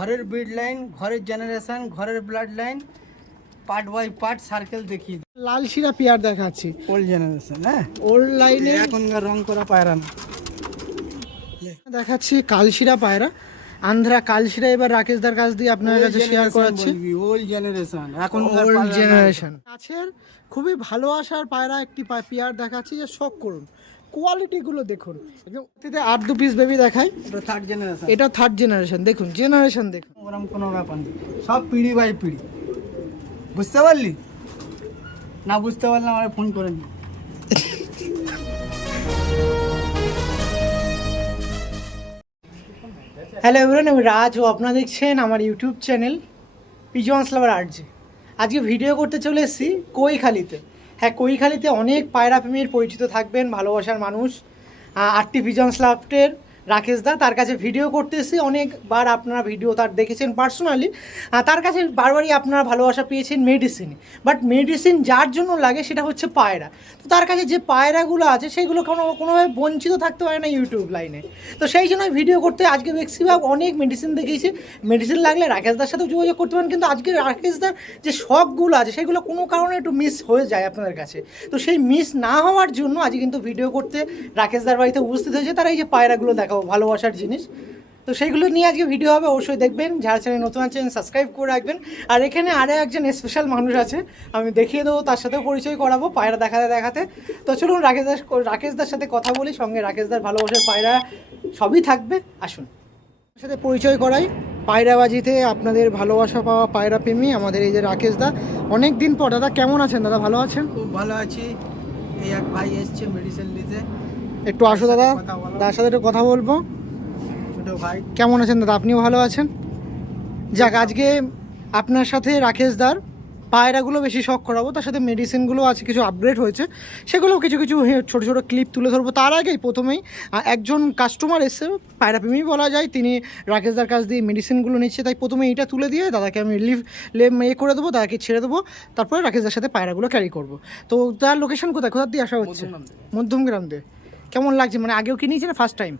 ঘরের breed line, ঘরের generation, ঘরের blood line, part by part circle দেখিয়ে দিই। লাল শিরা পেয়ার দেখাচ্ছি, ওল্ড জেনারেশন। হ্যাঁ, ওল্ড লাইনে এখনকার রং করা পায়রা না। দেখাচ্ছি কালশিরা পায়রা, আন্ধ্রা কালশিরা। এবার রাকেশদার কাছ দিয়ে আপনার কাছে শেয়ার করাচ্ছি। ওল্ড জেনারেশন, এখনকার ওল্ড জেনারেশন কাছের খুবই ভালো আসার পায়রা একটি পেয়ার দেখাচ্ছি, যে শখ করুন কোয়ালিটিগুলো দেখুন। একদম 8-2 পিস বেবি দেখাই। এটা থার্ড জেনারেশন, এটা থার্ড জেনারেশন। দেখুন জেনারেশন দেখুন, ওরকম কোনো ব্যাপার নেই, সব পিড়ি বাই পিড়ি। বুঝতে পারলি? না বুঝতে পারলে আমার ফোন করে নি। হ্যালো এভরিওয়ান, আমি রাজ ও আপনারা দেখছেন আমার ইউটিউব চ্যানেল পিজনস লাভার আরজি। আজকে ভিডিও করতে চলে এসেছি কৈখালিতে। হ্যাঁ, কৈখালিতে অনেক পায়রা প্রেমীর পরিচিত থাকবেন, ভালোবাসার মানুষ। আরটি পিজনস লাভের রাকেশ দা, তার কাছে ভিডিও করতে এসেছি। অনেকবার আপনারা ভিডিও তার দেখেছেন পার্সোনালি। তার কাছে বারবারই আপনারা ভালোবাসা পেয়েছেন মেডিসিনে, বাট মেডিসিন যার জন্য লাগে সেটা হচ্ছে পায়রা। তো তার কাছে যে পায়রাগুলো আছে সেগুলো কোনোভাবে বঞ্চিত থাকতে পারে না ইউটিউব লাইনে। তো সেই জন্য ভিডিও করতে আজকে ম্যাক্সিমাম অনেক মেডিসিন দেখিয়েছি। মেডিসিন লাগলে রাকেশদার সাথেও যোগাযোগ করতে পারেন, কিন্তু আজকে রাকেশদার যে শখগুলো আছে সেগুলো কোনো কারণে একটু মিস হয়ে যায় আপনাদের কাছে। তো সেই মিস না হওয়ার জন্য আজকে কিন্তু ভিডিও করতে রাকেশদার বাড়িতে উপস্থিত হয়েছে। তারা এই যে পায়রাগুলো দেখাবো, ভালোবাসার জিনিস, তো সেইগুলো নিয়ে আজকে ভিডিও হবে। অবশ্যই দেখবেন, যারা চ্যানেল নতুন আছেন সাবস্ক্রাইব করে রাখবেন। আর এখানে আরও একজন স্পেশাল মানুষ আছে, আমি দেখিয়ে দেবো, তার সাথেও পরিচয় করাবো পায়রা দেখাতে দেখাতে। তো চলুন রাকেশদার সাথে কথা বলি, সঙ্গে রাকেশদার ভালোবাসার পায়রা সবই থাকবে। আসুন তার সাথে পরিচয় করাই। পায়রাবাজিতে আপনাদের ভালোবাসা পাওয়া পায়রা প্রেমী আমাদের এই যে রাকেশদা। অনেক দিন পর দাদা, কেমন আছেন দাদা? ভালো আছেন? খুব ভালো আছি। এই এক ভাই এসছে মেডিসিন নিতে, একটু আসো দাদা, তার সাথে একটু কথা বলবো। ছোট ভাই। কেমন আছেন দাদা? আপনিও ভালো আছেন? যাক, আজকে আপনার সাথে রাকেশদার পায়রাগুলো বেশি শখ করাবো, তার সাথে মেডিসিনগুলো আছে কিছু আপগ্রেড হয়েছে, সেগুলো কিছু ছোটো ছোটো ক্লিপ তুলে ধরবো। তার আগেই প্রথমেই একজন কাস্টমার এসে, পায়রাপ্রেমী বলা যায়, তিনি রাকেশদার কাছ দিয়ে মেডিসিনগুলো নিচ্ছে। তাই প্রথমে এইটা তুলে দিয়ে দাদাকে আমি করে দেবো, দাদাকে ছেড়ে দেবো, তারপরে রাকেশদার সাথে পায়রাগুলো ক্যারি করবো। তো তার লোকেশন কোথা দিয়ে আসা হচ্ছে? মধ্যমগ্রাম দিয়ে। কেমন লাগছে? মানে আগেও কি নিয়েছেন? First time?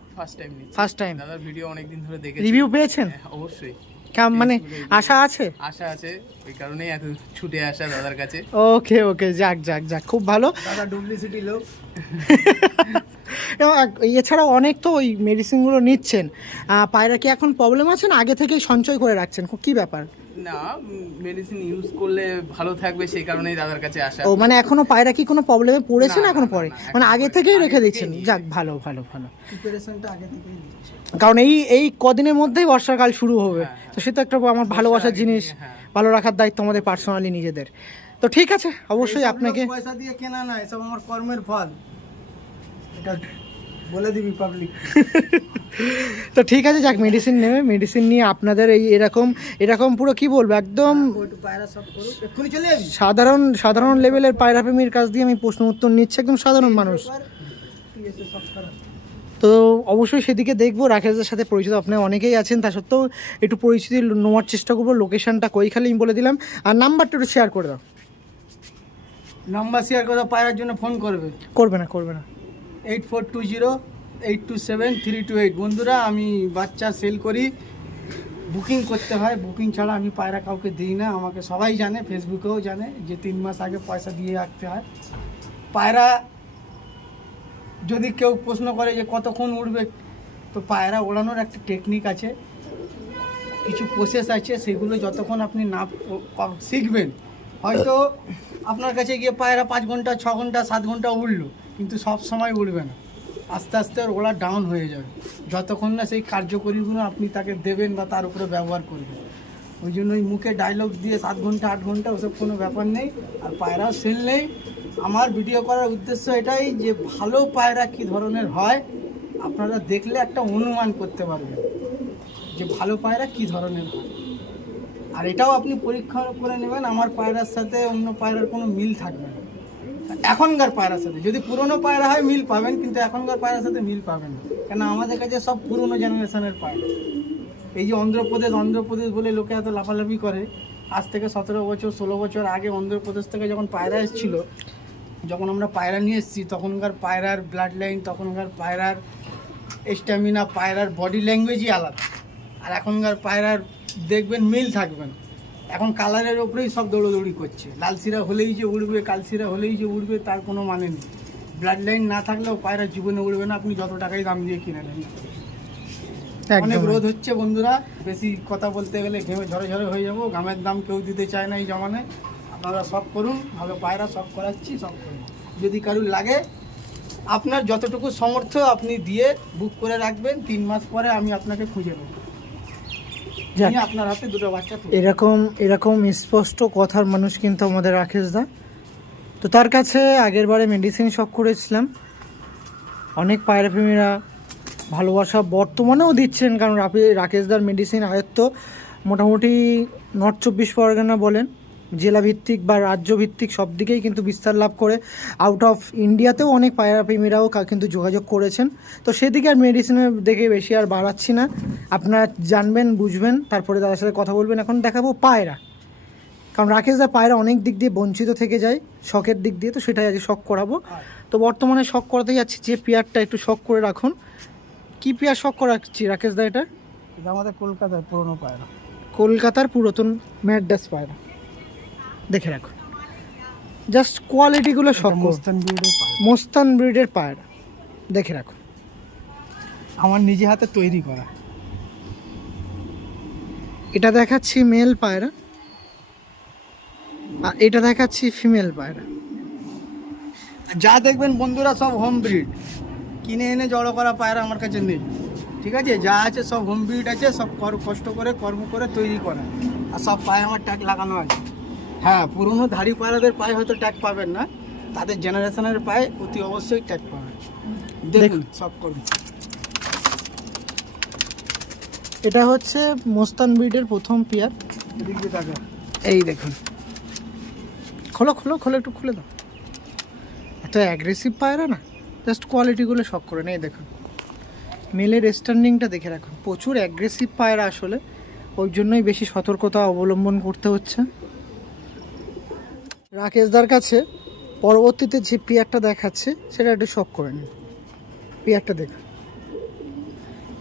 First time. দাদার ভিডিও অনেকদিন ধরে দেখেছি। রিভিউ পেয়েছেন? অবশ্যই। মানে আশা আছে? আশা আছে, ওই কারণেই এত ছুটে আসা দাদার কাছে। ওকে, যাক, খুব ভালো। দাদা ডুপ্লিসিটি লোক। এছাড়াও অনেক তো ওই মেডিসিনগুলো নিচ্ছেন। পায়রা কি এখন প্রবলেম আছে না আগে থেকেই সঞ্চয় করে রাখছেন? কি ব্যাপার? না, মেডিসিন ইউজ করলে ভালো থাকবে, সেই কারণেই দাদার কাছে আসা। ও, মানে এখনো পায়রা কি কোনো প্রবলেমে পড়েছে না? এখনো পড়ে? মানে আগে থেকেই রেখে দিচ্ছেন। যাক, ভালো। প্রিপারেশনটা আগে থেকেই নিচ্ছে। কারণ এই কদিনের মধ্যেই বর্ষাকাল শুরু হবে, তো সেটা একটা আমার ভালোবাসার জিনিস, ভালো রাখার দায়িত্ব আমাদের পার্সোনালি নিজেদের। তো ঠিক আছে, অবশ্যই আপনাকে পয়সা দিয়ে কেনা না, এসব আমার কর্মের ফল, এটা বলে দিবি পাবলিক। তো ঠিক আছে, যাক, মেডিসিন নেবে, মেডিসিন নিয়ে আপনাদের এরকম পুরো কি বলবো, একদম সাধারণ লেভেলের পায়রা প্রেমীর কাছ দিয়ে আমি প্রশ্ন উত্তর নিচ্ছি, একদম সাধারণ মানুষ। তো অবশ্যই সেদিকে দেখবো। রাকেশদের সাথে পরিচিত আপনার অনেকেই আছেন, তা সত্ত্বেও একটু পরিচিতি নেওয়ার চেষ্টা করবো। লোকেশনটা কৈখালি বলে দিলাম, আর নাম্বারটা একটু শেয়ার করে দাও। নাম্বার শেয়ার করে পায়রার জন্য ফোন করবে না 8420827328। বন্ধুরা, আমি বাচ্চা সেল করি, বুকিং করতে হয়, বুকিং ছাড়া আমি পায়রা কাউকে দিই না। আমাকে সবাই জানে, ফেসবুকেও জানে যে 3 মাস আগে পয়সা দিয়ে রাখতে হয়। পায়রা যদি কেউ প্রশ্ন করে যে কতক্ষণ উড়বে, তো পায়রা ওড়ানোর একটা টেকনিক আছে, কিছু প্রসেস আছে, সেগুলো যতক্ষণ আপনি না শিখবেন, হয়তো আপনার কাছে গিয়ে পায়রা 5 ঘন্টা 6 ঘন্টা 7 ঘন্টা উড়লো, কিন্তু সব সময় উড়বে না, আস্তে আস্তে ওরা ডাউন হয়ে যাবে, যতক্ষণ না সেই কার্যকরীগুলো আপনি তাকে দেবেন বা তার উপরে ব্যবহার করবেন। ওই জন্য ওই মুখে ডায়লগ দিয়ে 7 ঘন্টা 8 ঘন্টা ওসব কোনো ব্যাপার নেই। আর পায়রা সেল নেই। আমার ভিডিও করার উদ্দেশ্য এটাই যে ভালো পায়রা কী ধরনের হয় আপনারা দেখলে একটা অনুমান করতে পারবেন যে ভালো পায়রা কী ধরনের হয়। আর এটাও আপনি পরীক্ষা করে নেবেন, আমার পায়রার সাথে অন্য পায়রার কোনো মিল থাকবে না। এখনকার পায়রার সাথে, যদি পুরনো পায়রা হয় মিল পাবেন, কিন্তু এখনকার পায়রার সাথে মিল পাবেন না, কেন আমাদের কাছে সব পুরনো জেনারেশনের পায়রা। এই যে অন্ধ্রপ্রদেশ বলে লোকে এত লাফালাফি করে, আজ থেকে 17 বছর 16 বছর আগে অন্ধ্রপ্রদেশ থেকে যখন পায়রা এসেছিলো, যখন আমরা পায়রা নিয়ে এসেছি, তখনকার পায়রার ব্লাড লাইন, তখনকার পায়রার স্ট্যামিনা, পায়রার বডি ল্যাঙ্গুয়েজই আলাদা। আর এখনকার পায়রার দেখবেন মিল থাকবেন। এখন কালারের ওপরেই সব দৌড়োদৌড়ি করছে, লাল শিরা হলেই যে উড়বে, কাল শিরা হলেই যে উড়বে তার কোনো মানে নেই। ব্লাড লাইন না থাকলেও পায়রা জীবনে উড়বে না, আপনি যত টাকাই দাম দিয়ে কিনে নেন। অনেক রোদ হচ্ছে বন্ধুরা, বেশি কথা বলতে গেলে ঘেমে ঝরে ঝরে হয়ে যাবো। ঘামের দাম কেউ দিতে চায় না এই জমানায়। আপনারা সব করুন, ভালো পায়রা সব করাচ্ছি, সব করুন। যদি কারুর লাগে আপনার যতটুকু সামর্থ্য আপনি দিয়ে বুক করে রাখবেন, 3 মাস পরে আমি আপনাকে খুঁজে নেব, আমি আপনার হাতে দুটো বাচ্চা তুলে দেব। এরকম স্পষ্ট কথার মানুষ কিন্তু আমাদের রাকেশ দা। তো তার কাছে আগের বারে মেডিসিন শখ করেছিলাম, অনেক পায়রা প্রেমীরা ভালোবাসা বর্তমানেও দিচ্ছেন, কারণ রাকেশদার মেডিসিন আয়ত্ত মোটামুটি নর্থ 24 পরগনা বলেন, জেলাভিত্তিক বা রাজ্যভিত্তিক সব দিকেই কিন্তু বিস্তার লাভ করে। আউট অফ ইন্ডিয়াতেও অনেক পায়রা প্রেমীরাও কিন্তু যোগাযোগ করেছেন। তো সেদিকে আর মেডিসিনের দেখে বেশি আর বাড়াচ্ছি না, আপনারা জানবেন বুঝবেন তারপরে তাদের সাথে কথা বলবেন। এখন দেখাবো পায়রা, কারণ রাকেশদার পায়রা অনেক দিক দিয়ে বঞ্চিত থেকে যায় শখের দিক দিয়ে, তো সেটাই আজকে শখ করাবো। তো বর্তমানে শখ করাতে যাচ্ছি যে পেয়ারটা একটু শখ করে রাখুন। কি পেয়ার শখ করাচ্ছি রাকেশ দা? এটা আমাদের কলকাতার পুরনো পায়রা, কলকাতার পুরাতন ম্যাডাস পায়রা, দেখে রাখুন। জাস্ট কোয়ালিটিগুলো শখ করুন। মোস্তান ব্রিডের পায়রা দেখে রাখুন, আমার নিজে হাতে তৈরি করা। এটা দেখাচ্ছি মেল পায়রা, আর এটা দেখাচ্ছি ফিমেল পায়রা। যা দেখবেন বন্ধুরা সব হোম ব্রিড, কিনে এনে জড়ো করা পায়রা আমার কাছে নেই, ঠিক আছে? যা আছে সব হোম ব্রিড আছে, সব কষ্ট করে কর্ম করে তৈরি করা, আর সব পায়ে আমার ট্যাগ লাগানো আছে। হ্যাঁ, পুরনো ধাড়ি পায়রাদের পায়ে হয়তো ট্যাগ পাবেন না, তাদের জেনারেশনের পায়ে অতি অবশ্যই ট্যাগ পাবেন। দেখুন সব করুন। এটা হচ্ছে মোস্তান ব্রিডের প্রথম পেয়ার। এদিক দিয়ে তাকা। এই দেখুন, খোলো খোলো খোলো, একটু খুলে দাও। এত অ্যাগ্রেসিভ পায়রা না, জাস্ট কোয়ালিটিগুলো শখ করে নেই। দেখুন মেলের স্ট্যান্ডিংটা দেখে রাখুন, প্রচুর অ্যাগ্রেসিভ পায়রা আসলে, ওই জন্যই বেশি সতর্কতা অবলম্বন করতে হচ্ছে। রাকেশদার কাছে পরবর্তীতে যে পেয়ারটা দেখাচ্ছে সেটা একটু শখ করে নিন। পেয়ারটা দেখুন,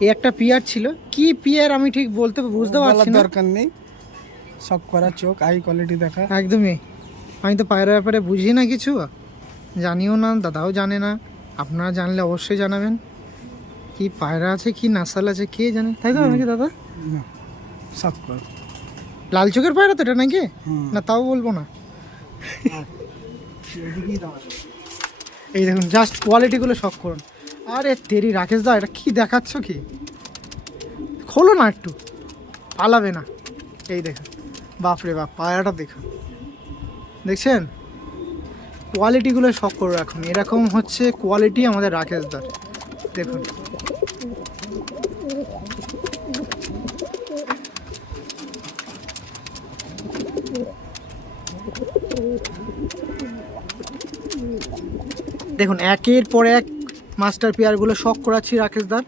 এই একটা পেয়ার ছিল, কি পেয়ার আমি ঠিক বুঝতে পারছি না, দরকার নেই, সব করা চোখ, আই কোয়ালিটি দেখা। একদমই। আমি তো পায়রার ব্যাপারে বুঝি না কিছু, জানিও না, দাদাও জানে না। আপনারা জানলে অবশ্যই জানাবেন, কি পায়রা আছে কি নাসাল আছে কে জানে, তাই তো নাকি দাদা? সব কর। লাল চোখের পায়রা তো এটা নাকি? না তাও বলবো না। এই দেখুন জাস্ট কোয়ালিটিগুলো শখ করুন। আরে তেরি রাকেশ দা, এটা কি দেখাচ্ছ কি? খোলো না একটু, পালাবে না। এই দেখুন, বাপরে বাপ, পায়রাটা দেখুন, দেখছেন? কোয়ালিটিগুলো শখ করে রাখুন, এরকম হচ্ছে কোয়ালিটি আমাদের রাকেশদার। দেখুন দেখুন, একের পর এক মাস্টার পেয়ারগুলো শখ করাচ্ছি রাকেশদার।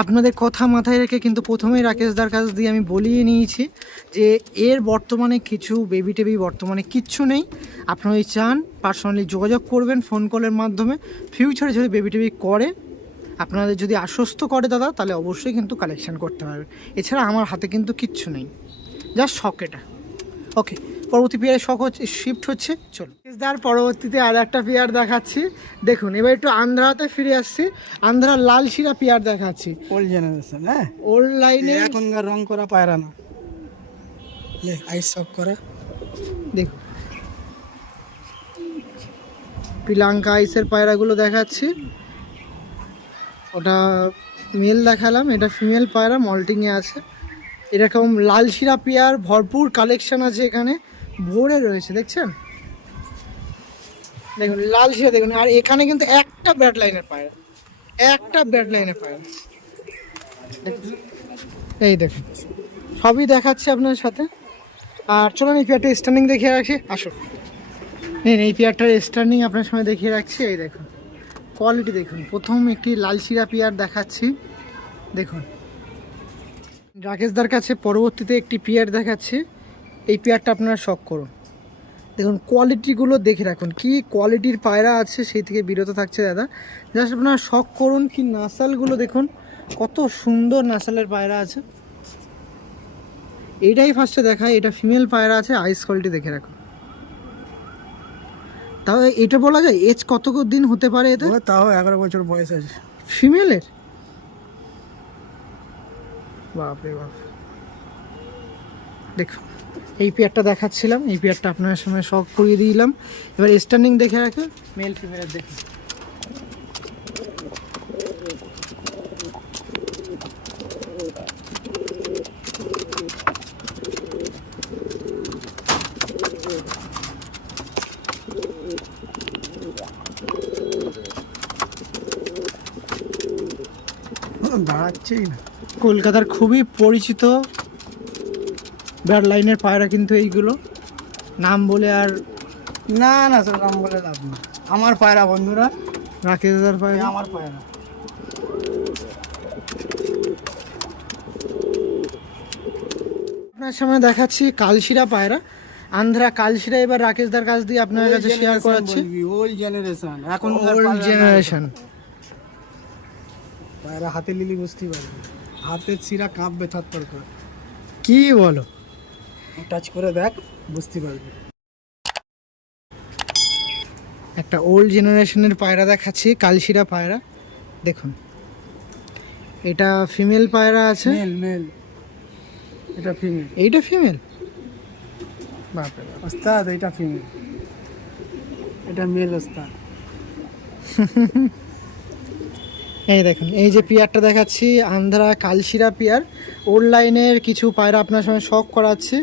আপনাদের কথা মাথায় রেখে কিন্তু প্রথমেই রাকেশদার কাছ দিয়ে আমি বলিয়ে নিয়েছি যে এর বর্তমানে কিছু বেবি টেবি বর্তমানে কিচ্ছু নেই। আপনারা যদি চান পার্সোনালি যোগাযোগ করবেন ফোন কলের মাধ্যমে। ফিউচারে যদি বেবি টেবি করে, আপনাদের যদি আশ্বস্ত করে দাদা, তাহলে অবশ্যই কিন্তু কালেকশান করতে পারবে। এছাড়া আমার হাতে কিন্তু কিচ্ছু নেই, জাস্ট শখ এটা। ওকে, পরবর্তী পেয়ারের শখ হচ্ছে শিফট হচ্ছে, চলো তার পরবর্তীতে আর একটা পেয়ার দেখাচ্ছি। দেখুন এবার একটু আন্ধ্রাতে ফিরে আসছি, আন্ধ্রার লাল শিরা পেয়ার দেখাচ্ছি। ওল্ড জেনারেশন, হ্যাঁ, ওল্ড লাইনে এখনকার রং করা পায়রা না, আইস সব করা। দেখুন শ্রীলঙ্কা আইসের পায়রাগুলো দেখাচ্ছি, ওটা মেল দেখালাম, এটা ফিমেল পায়রা মল্টিংয়ে আছে। এরকম লাল শিরা পেয়ার ভরপুর কালেকশন আছে এখানে, ভরে রয়েছে, দেখছেন? দেখুন লাল শিরা দেখুন, আর এখানে কিন্তু একটা ব্যাড লাইনের পায়রা, একটা ব্যাড লাইনের পায়রা। এই দেখুন সবই দেখাচ্ছি আপনার সাথে। আর চলুন এই পেয়ারটা স্ট্যান্ডিং দেখিয়ে রাখছি, আসুন। এই পেয়ারটার স্ট্যান্ডিং আপনার সময় দেখিয়ে রাখছি। এই দেখুন কোয়ালিটি দেখুন, প্রথম একটি লাল শিরা পেয়ার দেখাচ্ছি। দেখুন রাকেশদার কাছে পরবর্তীতে একটি পেয়ার দেখাচ্ছি, এই পেয়ারটা আপনারা শখ করুন। দেখুন কোয়ালিটিগুলো দেখে রাখুন, কি কোয়ালিটির পায়রা আছে সেই থেকে বিরত থাকছে দাদা। জাস্ট আপনারা শখ করুন, কি নাসালগুলো দেখুন, কত সুন্দর নাসালের পায়রা আছে। এইটাই ফার্স্টে দেখায়, এটা ফিমেল পায়রা আছে, আইস কোয়ালিটি দেখে রাখো। তাও এটা বলা যায় এজ কত দিন হতে পারে এতে? তাও 11 বছর বয়স আছে ফিমেলের। বাপরে বাপ, দেখো এই পেয়ারটা দেখাচ্ছিলাম, এই পেয়ারটা আপনার সামনে শখ করিয়ে দিলাম। এবার স্ট্যান্ডিং দেখে রাখে, মেল ফিমেলের দেখে। দাঁড়াচ্ছেই না। কলকাতার খুবই পরিচিত ব্লাড লাইনের পায়রা কিন্তু এইগুলো, নাম বলে আর না না স্যার, নাম বলে লাভ না। আমার পায়রা বন্ধুরা, রাকেশ দাদার পায়রা। আমার পায়রা। আপনার সামনে দেখাচ্ছি কালশিরা পায়রা, আন্ধ্রা কালশিরা। এবার রাকেশদার কাছ দিয়ে আপনার কাছে শেয়ার করাচ্ছি। ওল্ড জেনারেশন, এখন ওল্ড জেনারেশন পায়রা হাতে লিলি বুঝতেই পারবে, হাতের শিরা কাঁপবে থরথর করে। কি বলো? টাচ করে দেখ, বুঝতে পারবে। একটা ওল্ড জেনারেশনের পায়রা দেখাচ্ছি, কালশিরা পায়রা। দেখুন এটা ফিমেল পায়রা আছে, মেল মেল, এটা ফিমেল। এইটা ফিমেল। বাপরে বাপ ওস্তাদ, এটা ফিমেল, এটা মেল ওস্তাদ। এই দেখুন, এই যে পিয়ারটা দেখাচ্ছি আন্ধ্রা কালশিরা পিয়ার। ওল্ড লাইনের কিছু পায়রা আপনার সঙ্গে শখ করাচ্ছি,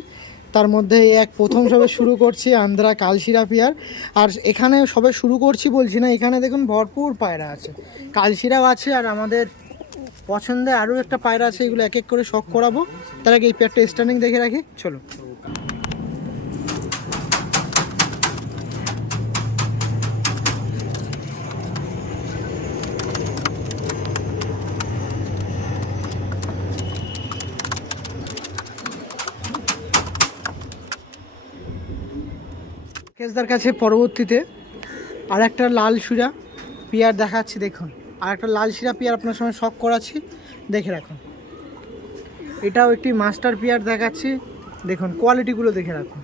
তার মধ্যে এক প্রথম সবে শুরু করছি আন্ধ্রা কালশিরা পিয়ার। আর এখানে সবে শুরু করছি বলছি না, এখানে দেখুন ভরপুর পায়রা আছে, কালশিরাও আছে, আর আমাদের পছন্দের আরও একটা পায়রা আছে, এগুলো এক এক করে শখ করাবো। তার আগে এই পেয়ারটা স্ট্যান্ডিং দেখে রাখি, চলো। কেসদার কাছে পরবর্তীতে আর একটা লাল শিরা পিয়ার দেখাচ্ছি, দেখুন আর একটা লাল শিরা পিয়ার আপনার সঙ্গে শখ করাচ্ছি, দেখে রাখুন। এটাও একটি মাস্টার পিয়ার দেখাচ্ছি, দেখুন কোয়ালিটিগুলো দেখে রাখুন।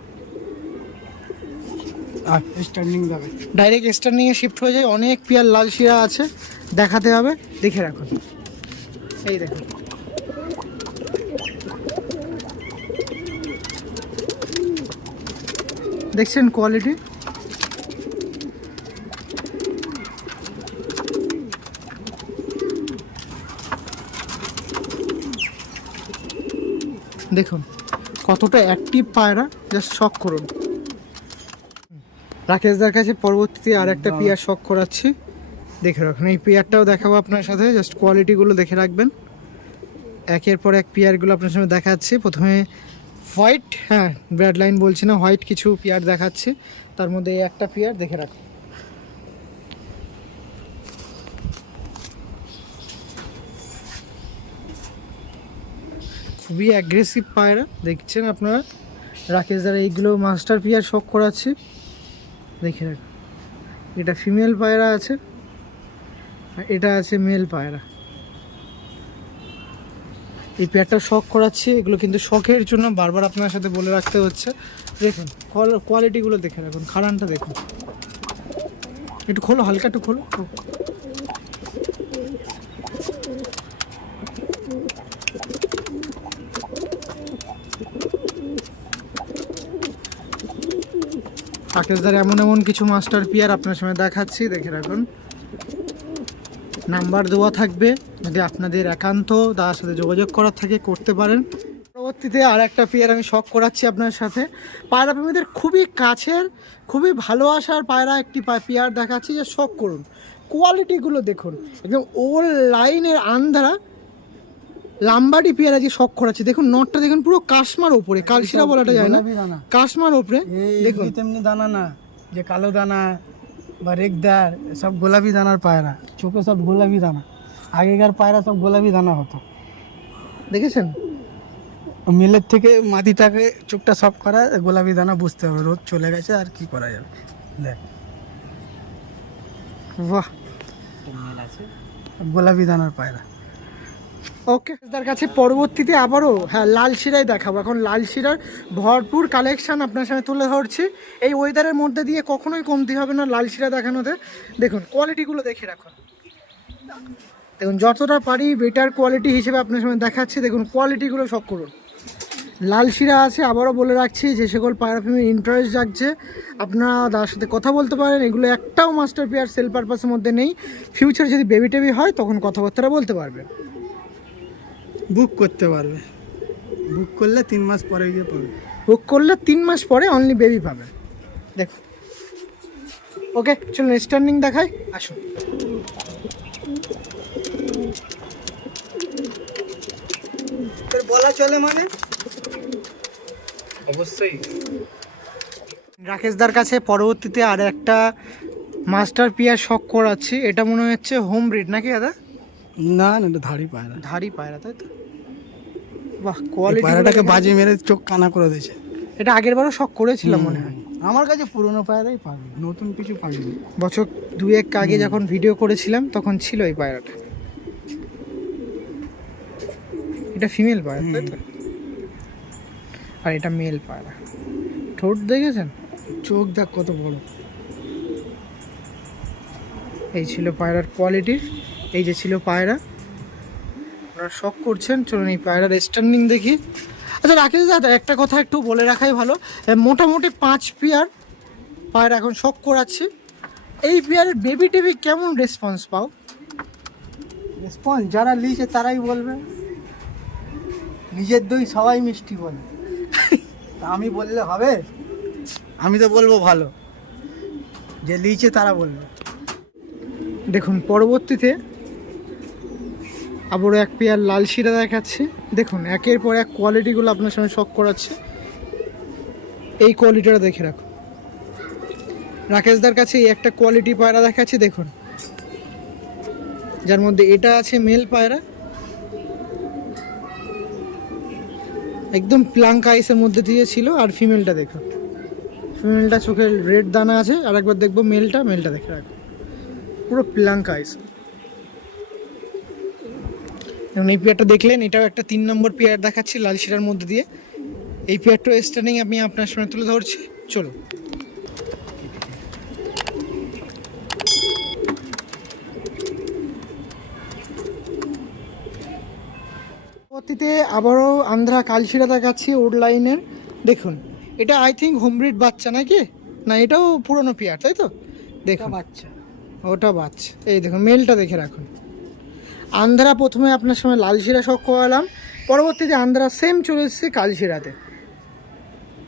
আর স্ট্যান্ডিং যাবে, ডাইরেক্ট স্ট্যান্ডিংয়ে শিফট হয়ে যায়, অনেক পিয়ার লাল শিরা আছে, দেখাতে হবে, দেখে রাখুন। এই দেখুন দেখছেন কোয়ালিটি। দেখুন কতটা অ্যাক্টিভ পায়রা, জাস্ট শখ করুন। রাকেশদার কাছে পরবর্তীতে আর একটা পিয়ার শখ করাচ্ছি, দেখে রাখুন। এই পিয়ারটাও দেখাবো আপনার সাথে, জাস্ট কোয়ালিটিগুলো দেখে রাখবেন। একের পর এক পিয়ারগুলো আপনার সামনে দেখাচ্ছি। প্রথমে হোয়াইট, হ্যাঁ ব্লাড লাইন বলছি না, হোয়াইট কিছু পিয়ার দেখাচ্ছি, তার মধ্যে এই একটা পিয়ার দেখে রাখুন। খুবই অ্যাগ্রেসিভ পায়রা, দেখছেন আপনারা। রাকেশ দ্বারা এইগুলো মাস্টার পিয়ার শখ করাচ্ছি, দেখে রাখুন। এটা ফিমেল পায়রা আছে, আর এটা আছে মেল পায়রা। এই পেয়ারটা শখ করাচ্ছি, এগুলো কিন্তু শখের জন্য বারবার আপনার সাথে বলে রাখতে হচ্ছে। দেখুন কোয়ালিটিগুলো দেখে রাখুন, খাড়ানটা দেখুন, একটু খোলো, হালকা একটু খোলো। রাকেশদার এমন এমন কিছু মাস্টার পিয়ার আপনার সামনে দেখাচ্ছি, দেখে রাখুন। নাম্বার দেওয়া থাকবে, যদি আপনাদের একান্ত তার সাথে যোগাযোগ করার থাকে করতে পারেন। পরবর্তীতে আর একটা পেয়ার আমি শখ করাচ্ছি আপনার সাথে, পায়রা প্রেমীদের খুবই কাছের, খুবই ভালোবাসার পায়রা একটি পেয়ার দেখাচ্ছি, যে শখ করুন। কোয়ালিটিগুলো দেখুন, একদম ওল্ড লাইনের আন্ধ্রা লাম্বাডি পেয়ার আজকে শখ করাচ্ছি। দেখুন নটটা দেখুন, পুরো কাশমার ওপরে, কালশিরা বলাটা যায় না, কাশমার ওপরে দেখুন। তেমনি দানা না, যে কালো দানা বা রেগদার, সব গোলাপি দানার পায়রা, চোখে সব গোলাপি দানা। আগেকার পায়রা সব গোলাপি দানা হতো, দেখেছেন। মিলের থেকে মাটিটাকে চোখটা সব করা, গোলাপি দানা বুঝতে হবে, রোদ চলে গেছে আর কি করা যাবে। দেখ বাহ, গোলাপি দানার পায়রা। ওকে, তার কাছে পরবর্তীতে আবারও হ্যাঁ লাল শিরাই দেখাবো। এখন লাল শিরার ভরপুর কালেকশন আপনার সামনে তুলে ধরছি। এই ওয়েদারের মধ্যে দিয়ে কখনোই কমতি হবে না লাল শিরা দেখানোতে। দেখুন কোয়ালিটিগুলো দেখে রাখুন, দেখুন যতটা পারি বেটার কোয়ালিটি হিসেবে আপনার সামনে দেখাচ্ছি। দেখুন কোয়ালিটিগুলো শখ করুন। লাল শিরা আছে, আবারও বলে রাখছি যে সকল পায়রা প্রেমীর ইন্টারেস্ট জাগছে আপনারা তার সাথে কথা বলতে পারেন। এগুলো একটাও মাস্টার পেয়ার সেল পারপাসের মধ্যে নেই। ফিউচার যদি বেবি টেবি হয় তখন কথাবার্তা বলতে পারবে, বুক করতে পারবে। বুক করলে 3 মাস পরে গিয়ে পাবে। বুক করলে 3 মাস পরে অনলি বেবি পাবে। দেখুন ওকে, চলুন স্ট্যান্ডিং দেখাই, আসুন। তোর বলা চলে মানে অবশ্যই। রাকেশদার কাছে পরবর্তীতে আর একটা মাস্টার পিয়ার শখ করাচ্ছি। এটা মনে হচ্ছে হোম ব্রিড নাকি দাদা? না না, এটা ধাড়ি পায়রা। ধাড়ি পায়রা তাই তো? বাহ, এই কোয়ালিটি পায়রাটাকে বাজি মেরে চোখ কানা করে দিয়েছে। এটা আগের বারও শখ করেছিলাম মনে হয়। আমার কাছে পুরনো পায়রাই পাবে, নতুন কিছু পাবে না। বছর 2-1 আগে যখন ভিডিও করেছিলাম তখন ছিল এই পায়রাটা। এটা ফিমেল পায়রা তাই তো? আর এটা মেল পায়রা। ঠোঁট দেখেছেন, চোখ দেখ কত বড়। এই ছিল পায়রার কোয়ালিটি। এই যে ছিল পায়রা, আপনারা শখ করছেন। চলুন এই পায়রার স্ট্যান্ডিং দেখি। আচ্ছা রাকেশ দাদা, একটা কথা একটু বলে রাখাই ভালো, মোটামুটি 5 পেয়ার পায়রা এখন শখ করাচ্ছি। এই পেয়ারের বেবি টেবি কেমন রেসপন্স পাও? রেসপন্স যারা লিখে তারাই বলবে। নিজের দই সবাই মিষ্টি বলে, তা আমি বললে হবে? আমি তো বলবো ভালো, যে লিচে তারা বলবে। দেখুন পরবর্তীতে আবারও এক পেয়ার লাল শিরা দেখাচ্ছি। দেখুন একের পর এক কোয়ালিটিগুলো আপনার সামনে শখ করাচ্ছে। এই কোয়ালিটিটা দেখে রাখুন। রাকেশদার কাছে এই একটা কোয়ালিটি পায়রা দেখাচ্ছি, দেখুন, যার মধ্যে এটা আছে মেল পায়রা, একদম প্লাঙ্ক আইসের মধ্যে দিয়ে ছিল। আর ফিমেলটা দেখুন, ফিমেলটা চোখের রেড দানা আছে। আর একবার দেখবো মেলটা দেখে রাখুন, পুরো প্লাঙ্ক আইস। এবং এই পেয়ারটা দেখলেন, এটাও একটা 3 নম্বর পেয়ার দেখাচ্ছি লাল শিরার মধ্যে দিয়ে। এই পেয়ারটা স্ট্যান্ডিং আমি আপনার সামনে তুলে ধরছি। চলো পরবর্তীতে আবারও আন্ধ্রা কালশিরা দেখাচ্ছি ওড লাইনের। দেখুন এটা আই থিঙ্ক হোমব্রিড বাচ্চা নাকি, না এটাও পুরনো পেয়ার তাই তো? দেখুন বাচ্চা, ওটা বাচ্চা। এই দেখুন মেলটা দেখে রাখুন। আন্ধ্রা প্রথমে আপনার সময় লাল শিরা শখ করালাম, পরবর্তীতে আন্ধ্রা সেম চলে এসেছে কালশিরাতে।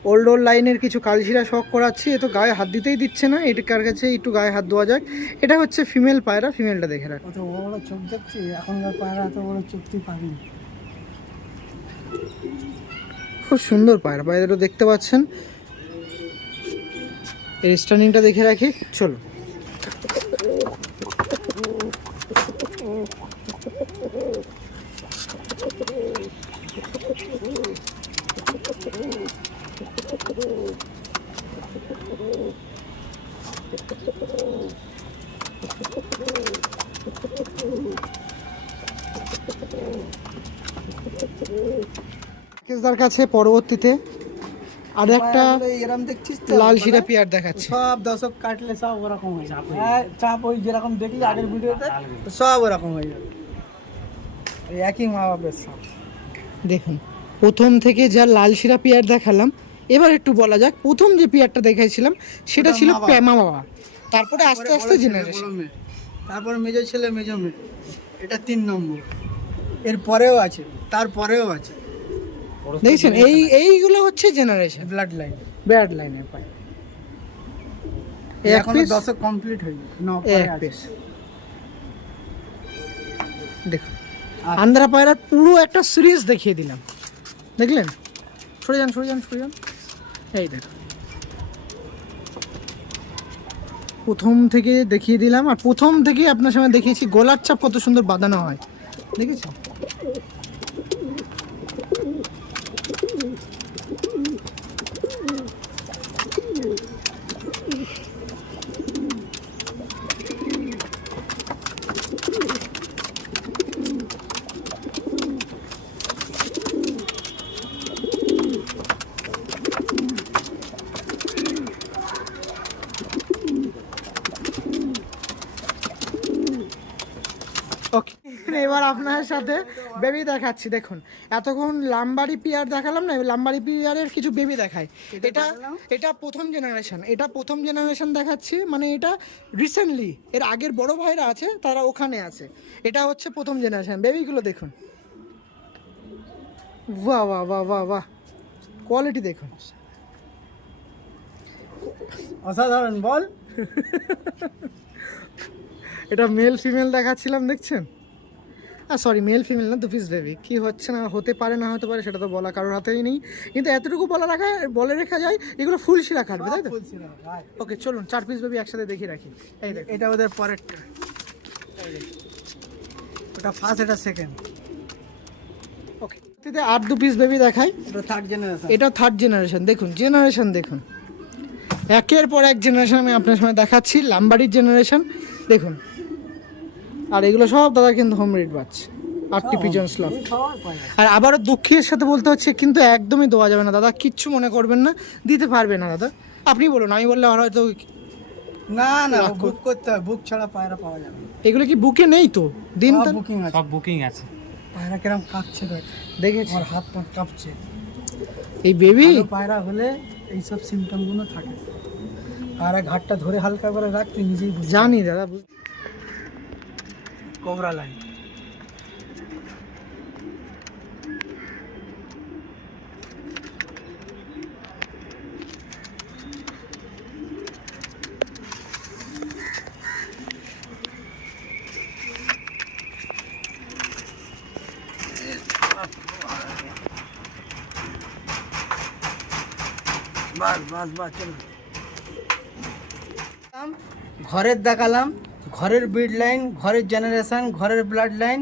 ওল্ড লাইনের কিছু কালশিরা শখ করাচ্ছি। এ তো গায়ে হাত দিতেই দিচ্ছে না, এটার কাছে একটু গায়ে হাত দেওয়া যাক। এটা হচ্ছে ফিমেল পায়রা, ফিমেলটা দেখে রাখ। কত বড় বড় চোখ দেখছি, এখনকার পায়রা এত বড় চোখ তুই পাবি। খুব সুন্দর পায়রা, পায়রাটা দেখতে পাচ্ছেন। এর স্ট্যান্ডিংটা দেখে রাখি, চলো। রাকেশদার কাছে পরবর্তীতে আর একটা এরকম দেখছিস লাল শিরা পেয়ার দেখাচ্ছি। সব দশক কাটলে সব ওরকম হয়ে যাবে। চাপ ওই যেরকম দেখলি আগের ভিডিওতে সব ওরকম হয়ে যাবে, এই একই মা বাপের সব। দেখুন প্রথম থেকে যা লাল শিরা পেয়ার দেখালাম, এবার একটু বলা যাক প্রথম যে পেয়ারটা দেখাইছিলাম সেটা ছিল মা বাবা, তারপরে আস্তে আস্তে জেনারেশন, তারপরে মেজো ছেলে মেজো মেয়ে, এটা 3 নম্বর। এর পরেও আছে, তারপরেও আছে। দেখছেন এইগুলো হচ্ছে জেনারেশন ব্লাড লাইন, ব্যাড লাইনে পায়। এক এখনো পিস দশক কমপ্লিট হয়নি, এক পিস। দেখুন আন্ধ্রা পায়রার পুরো একটা সিরিজ দেখিয়ে দিলাম, দেখলেন? সরে যান সরে যান সরে যান। এই দেখুন প্রথম থেকে দেখিয়ে দিলাম, আর প্রথম থেকে আপনার সামনে দেখিয়েছি গলার চাপ কত সুন্দর বাঁধানো হয়, দেখেছেন? আপনার সাথে বেবি দেখাচ্ছি। দেখুন এতক্ষণ লাম্বারি পিয়ার দেখালাম না, লাম্বারি পিয়ারের কিছু বেবি দেখায়। এটা প্রথম জেনারেশন দেখাচ্ছি, মানে এটা রিসেন্টলি, এর আগের বড় ভাইরা আছে তারা ওখানে আছে, এটা হচ্ছে প্রথম জেনারেশন। বেবিগুলো দেখুন, বাহ বাহ বাহ বাহ বাহ, কোয়ালিটি দেখুন, অসাধারণ বল। এটা মেল ফিমেল দেখাচ্ছিলাম, দেখছেন? সরি, মেল ফিমেল না, 2 পিস বেবি। কি হচ্ছে না হতে পারে, না হতে পারে সেটা তো বলা কারোর হাতেই নেই, কিন্তু এতটুকু বলে রেখা যায় এগুলো ফুল শিরা কাটবে, তাই তো? ওকে চলুন 4 পিস বেবি একসাথে দেখিয়ে রাখি। এই দেখ, এটা ওদের পরেরটা, ওটা ফার্স্ট, এটা সেকেন্ড। ওকে আর 2 পিস বেবি দেখাই। এটা থার্ড জেনারেশন। এটা থার্ড জেনারেশন। দেখুন জেনারেশন দেখুন, একের পর এক জেনারেশন আমি আপনার সামনে দেখাচ্ছি। লাম্বারির জেনারেশন দেখুন, আর এগুলো সব দাদা কিন্তু হোম রিড বাচ্চা, 8টি পিজন স্লট। আর আবারও দুঃখের সাথে বলতে হচ্ছে কিন্তু একদমই দেওয়া যাবে না দাদা, কিচ্ছু মনে করবেন না, দিতে পারবে না দাদা। আপনি বলুন, আমি বললে আর হয়তো না না, বুক করতে হয়, বুক ছাড়া পায়রা পাওয়া যাবে না। এগুলো কি বুকে নেই তো? দিন তো, বুকিং আছে, সব বুকিং আছে। পায়রা কিরম কাঁপছে দেখ, দেখেছি আমার হাত পা কাঁপছে। এই বেবি। ভালো পায়রা হলে এইসব সিমটমগুলো থাকে। পায়রা ঘাটটা ধরে হালকা করে রাখ, তুই নিজেই বুঝবি। জানি দাদা। Cobra line. বাস বাস বাস, চলো। ঘরের দেখালাম, ঘরের ব্রিড লাইন, ঘরের জেনারেশন, ঘরের blood line,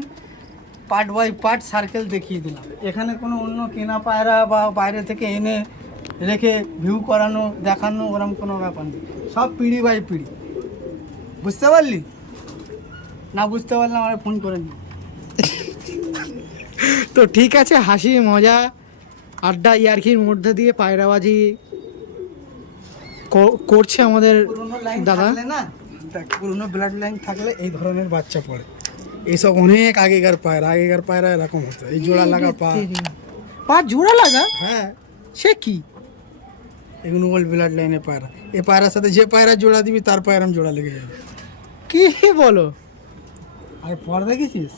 part by part circle দেখিয়ে দিলাম। এখানে কোনো অন্য কেনা পায়রা বা বাইরে থেকে এনে রেখে ভিউ করানো দেখানো ওরকম কোনো ব্যাপার নেই, সব পিঁড়ি বাই পিঁড়ি। বুঝতে পারলি? না বুঝতে পারলে আমার ফোন করে নি। তো ঠিক আছে, হাসি মজা আড্ডা ইয়ার্কির মধ্যে দিয়ে পায়রাবাজি করছে আমাদের পুরোনো লাইন দাদা। থাকলে না, দেখ পুরোনো ব্লাড লাইন থাকলে এই ধরনের বাচ্চা পড়ে। এইসব অনেক আগেকার পায়রা এরকম হতো, এই জোড়া লাগা পা জোড়া লাগা। হ্যাঁ, সে কি? এগুলো ওল্ড ব্লাড লাইনের পায়রা। এই পায়রার সাথে যে পায়রা জোড়া দিবি তার পায়রাম জোড়া লেগে যাবে। কি বলো? আর পর দেখেছিস?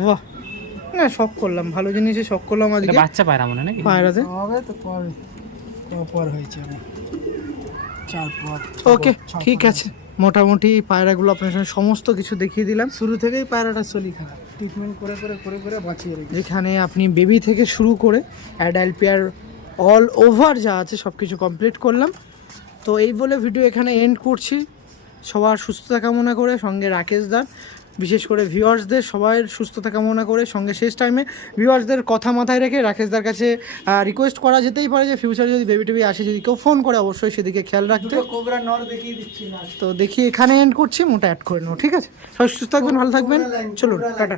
বাহ, না শখ করলাম, ভালো জিনিসে শখ করলাম আজকে। বাচ্চা পায়রা মনে নাকি পায়রাতে হবে তো পরে, পর হয়েছে আমার 4 পর। ওকে ঠিক আছে, মোটামুটি পায়রাগুলো আপনার সঙ্গে সমস্ত কিছু দেখিয়ে দিলাম। শুরু থেকেই পায়রাটা চলি খারাপ, ট্রিটমেন্ট করে করে করে করে বাঁচিয়ে রেখে। যেখানে আপনি বেবি থেকে শুরু করে অ্যাডাল্ট পেয়ার অল ওভার যা আছে সব কিছু কমপ্লিট করলাম। তো এই বলে ভিডিও এখানে এন্ড করছি। সবার সুস্থতা কামনা করে, সঙ্গে রাকেশদার, বিশেষ করে ভিউয়ার্সদের সবাই সুস্থতা কামনা করে, সঙ্গে শেষ টাইমে ভিউয়ার্সদের কথা মাথায় রেখে রাকেশদার কাছে রিকোয়েস্ট করা যেতেই পারে যে ফিউচারে যদি বেবি টেবি আসে, যদি কেউ ফোন করে অবশ্যই সেদিকে খেয়াল রাখতে। দুটো কোবরা নর দেখিয়ে দিচ্ছি না, তো দেখি এখানে এন্ড করছি, মোটা অ্যাড করে নেবো। ঠিক আছে, সবাই সুস্থ থাকবেন, ভালো থাকবেন, চলুন টাটা।